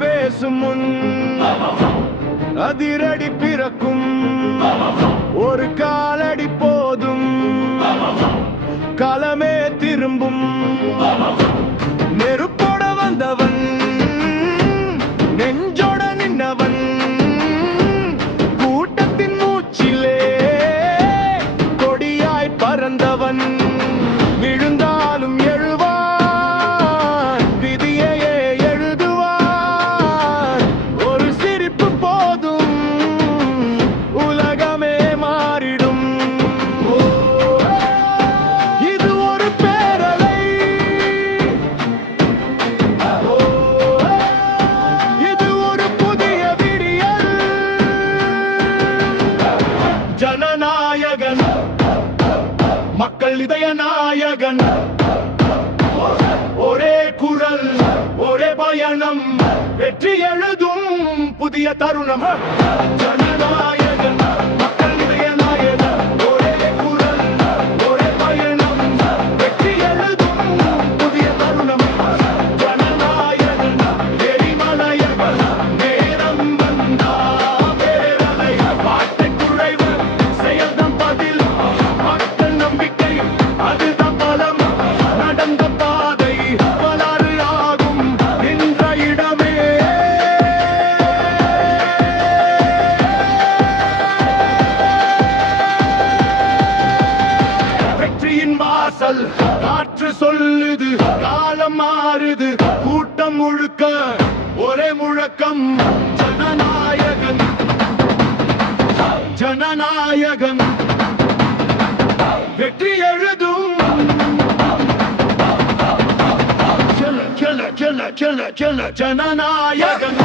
பேசும் முன் அதிரடி பிறக்கும். ஒரு காலடி போதும் களமே திரும்பும். நெருப்போட வந்தவன் நெஞ்சோட நின்னவன் கூட்டத்தின் மூச்சிலே கொடியாய் பறந்தவன். விழுந்தாலும் எழுவான், விதியையே எழுதுவான். ஒரு சிரிப்பு போதும் உலகமே மாறிடும். இது ஒரு பேரலை, இது ஒரு புதிய விடியல். ஜனநாயகன், மக்கள் இதய நாயகன். ஒரே குரல், ஒரே பயணம், வெற்றி எழுதும் புதிய தருணம். ஜனநாயகன், மக்கள் இதய நாயகன். ஒரே குரல், ஒரே பயணம், வெற்றி எழுதும் புதிய தருணம். ஜனநாயகன், எரிமலையவன், நேரம் வந்தா பேரலை. வார்த்தை குறைவு, செயல்தான் பதில். மக்கள் நம்பிக்கை, அதுதான் பலம். நடந்த பாதை வரலாறு ஆகும் நின்ற இடமே. வெற்றியின் வாசல் காற்று சொல்லுது, காலம் மாறுது, கூட்டம் முழுக்க ஒரே முழக்கம். ஜனநாயகன், ஜனநாயகன், வெற்றி எழுதும். ஜனநாயகன்.